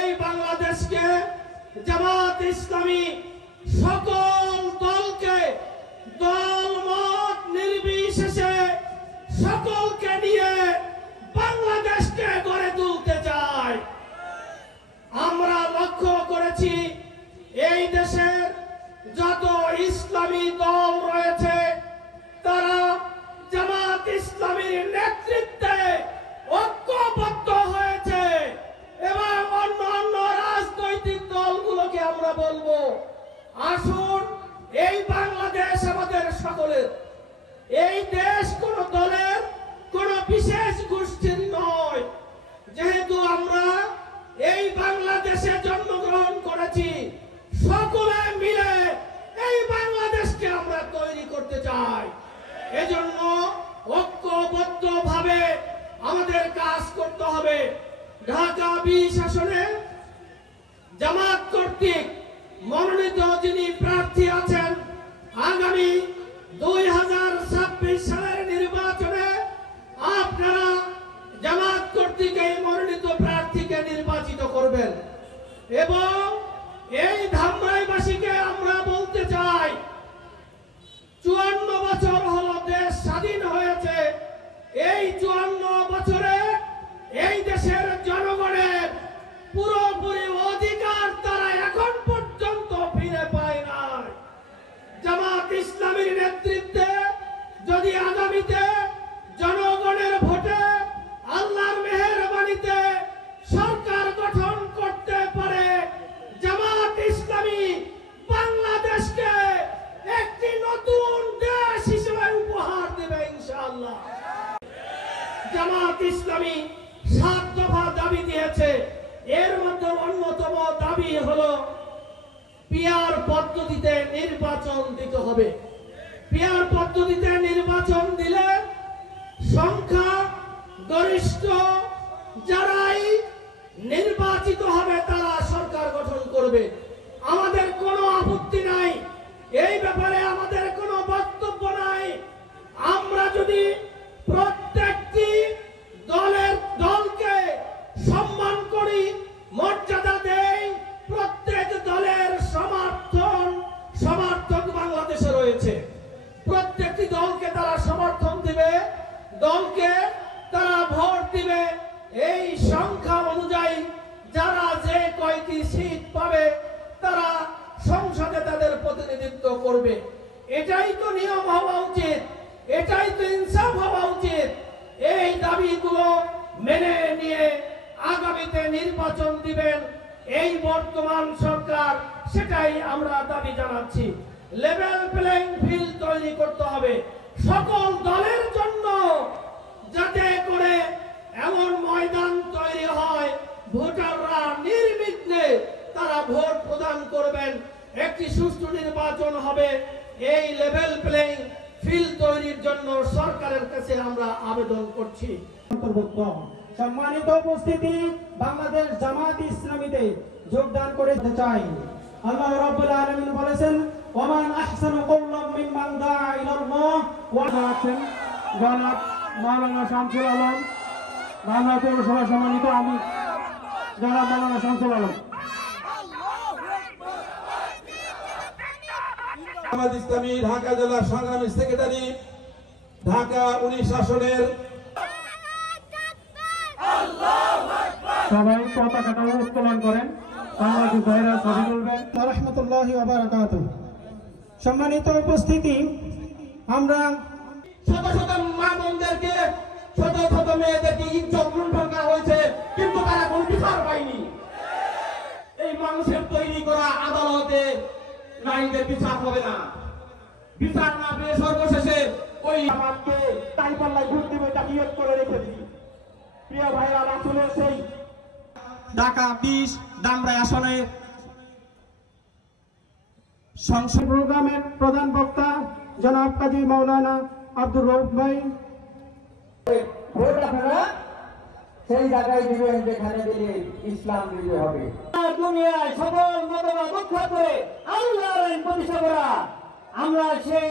এই বাংলাদেশকে জামাত ইসলামী সকল দলকে দলমত নির্বিশেষে সকলকে নিয়ে বাংলাদেশকে গড়ে তুলতে চায়। আমরা লক্ষ্য করেছি এই দেশের যত ইসলামী দল রয়েছে তারা জামাত ইসলামীর নেতৃত্বে ঐক্যবদ্ধ হয়েছে এবং অন্যান্য রাজনৈতিক দলগুলোকে আমরা বলবো, আসুন এই বাংলাদেশ আমাদের সকলের। এই দেশ কোন দলের কোন বিশেষ গোষ্ঠীর নয়। যেহেতু আমরা এই বাংলাদেশে জন্মগ্রহণ করেছি, সকলে মিলে এই বাংলাদেশকে আমরা তৈরি করতে চাই। এজন্য ঐক্যবদ্ধভাবে আমাদের কাজ করতে হবে। ঢাকা 20 আসনে জামাত কর্তৃক মনোনীত যিনি প্রার্থী আছেন, আগামী 2026 সালের নির্বাচনে আপনারা জামাত কর্তৃক এই মনোনীত প্রার্থীকে নির্বাচিত করবেন। এবং এই ধামরাইবাসীকে আমরা বলতে চাই, 54 বছর হলো দেশ স্বাধীন হয়েছে। এই 54 বছরে এই দেশের জনগণের পুরোপুরি অধিকার তারা এখন পর্যন্ত ফিরে পায় নাই। জামাত ইসলামীর নেতৃত্বে যদি আগামীতে জনগণের ভোটে আল্লাহর মেহেরবানিতে সরকার গঠন করতে পারে, জামাত ইসলামী বাংলাদেশকে একটি নতুন দেশ হিসেবে উপহার দেবে ইনশাআল্লাহ। জামাত ইসলামী 7 দফা দাবি দিয়েছে। এর মধ্যে অন্যতম দাবি হলো পিআর পদ্ধতিতে নির্বাচন দিতে হবে। পিআর পদ্ধতিতে নির্বাচন দিলে সংখ্যা গরিষ্ঠ যারাই নির্বাচিত হবে তারা সরকার গঠন করবে। আমাদের কোনো আপত্তি নাই, এই ব্যাপারে আমাদের কোনো বক্তব্য নাই। আমরা যদি প্রত্যেকটি দলকে সম্মান করি, মর্যাদা দেই, প্রত্যেক দলের সমর্থক বাংলাদেশে রয়েছে। প্রত্যেকটি দলকে তারা সমর্থন দিবে, দলকে তারা ভোট দিবে। এই সংখ্যা অনুযায়ী যারা যে কয়টি সিট পাবে তারা সংসদে তাদের প্রতিনিধিত্ব করবে। এটাই তো নিয়ম হওয়া উচিত, এটাই তো ইনসাফ হওয়া উচিত। এই দাবিগুলো মেনে নিয়ে আগামীতে নির্বাচন দিবেন এই বর্তমান সরকার, সেটাই আমরা দাবি জানাচ্ছি। লেভেল প্লেইং ফিল্ড তৈরি করতে হবে সকল দলের জন্য, যাতে করে এমন ময়দান তৈরি হয় ভোটাররা নির্বিঘ্নে তারা ভোট প্রদান করবেন, একটি সুষ্ঠু নির্বাচন হবে। এই লেভেল প্লেইং ফিল্ড তৈরির জন্য সরকারের কাছে আমরা আবেদন করছি। সম্মানিত উপস্থিতি, বাংলাদেশ জামাত ইসলামীতে যোগদান করতে চাই। আল্লাহ রাব্বুল আলামিন বলেছেন, ওমান আহসানু কওলাম মিম্মান দাআ ইলাল্লাহ ওয়া আছেন জনাব মাওলানা শামসুল আলম, বাংলা পৌরসভা সম্মানিত আমি জনাব মাওলানা শামসুল আলম। জামাত ইসলামী ঢাকা জেলা সংগ্রামী সেক্রেটারি, ঢাকা 19 আসনের সবাই পতাকাটা উত্তোলন করেন। বাংলাদেশ ভাইরা ছবি তুলবেন। রাহমাতুল্লাহি ওয়া বারাকাতুহু। সম্মানিত উপস্থিতি, আমরা শত শত মা বোনদেরকে, শত শত মেয়েদেরকে ইজ্জত লুণ্ঠন করা হয়েছে, কিন্তু তারা কোনো বিচার পায়নি। এই মানুষের তৈরি করা আদালতে নারীদের বিচার হবে না। বিচার না পেয়ে সর্বশেষে ওই আমাকে তাই পাল্লায় ভোট দেবে এটা নিয়োগ করে রেখেছি। প্রিয় ভাইরা, রাসূলের সেই ঢাকা 20 ধামরাই আসনে সংসদ প্রোগ্রামের প্রধান বক্তা জনাব কাজী মাওলানা আব্দুর রউফ ভাই। ভোট আপনারা সেই জায়গায় দিবেন যেখানে দিলে ইসলাম বিজয় হবে। দুনিয়ায় সকল মতবাদ রক্ষা করে আল্লাহর আইন প্রতিষ্ঠা করা, আমরা সেই